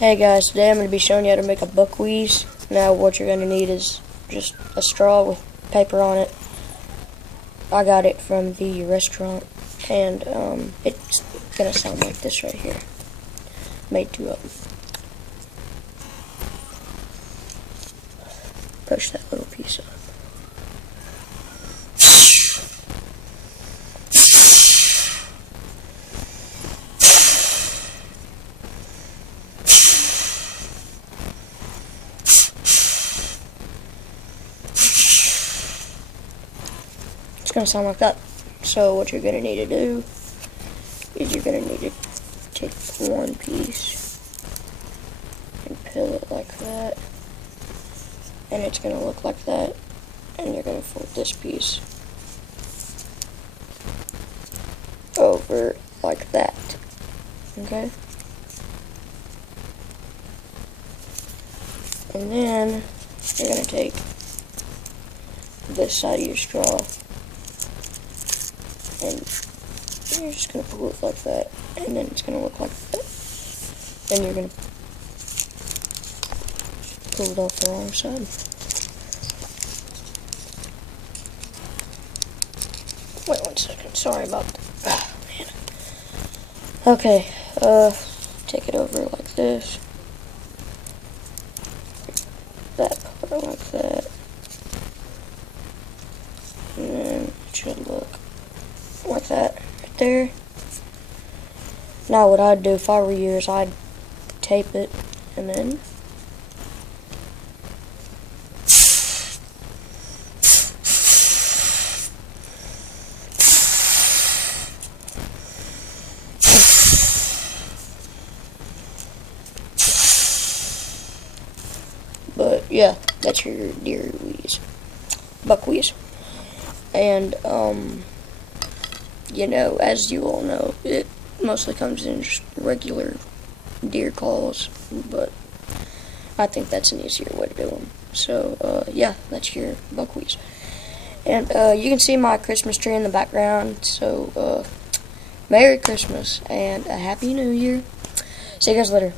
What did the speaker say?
Hey guys, today I'm going to be showing you how to make a buckwheeze. Now what you're going to need is just a straw with paper on it. I got it from the restaurant, and it's going to sound like this right here. Made two of them. Push that little piece up. It's going to sound like that. So what you're going to need to do is you're going to need to take one piece and peel it like that, and it's going to look like that, and you're going to fold this piece over like that, okay? And then you're going to take this side of your straw and you're just going to pull it like that, and then it's going to look like that. Then you're going to pull it off the wrong side. Wait 1 second, sorry about that. Oh, man. Okay, take it over like this. That part like that. And then it should look like that right there. Now what I'd do if I were you is I'd tape it and then but yeah, that's your deer wheeze, buckwheeze. And you know, as you all know, it mostly comes in just regular deer calls, but I think that's an easier way to do them. So yeah, that's your buckwheeze. And you can see my Christmas tree in the background, so Merry Christmas and a Happy New Year. See you guys later.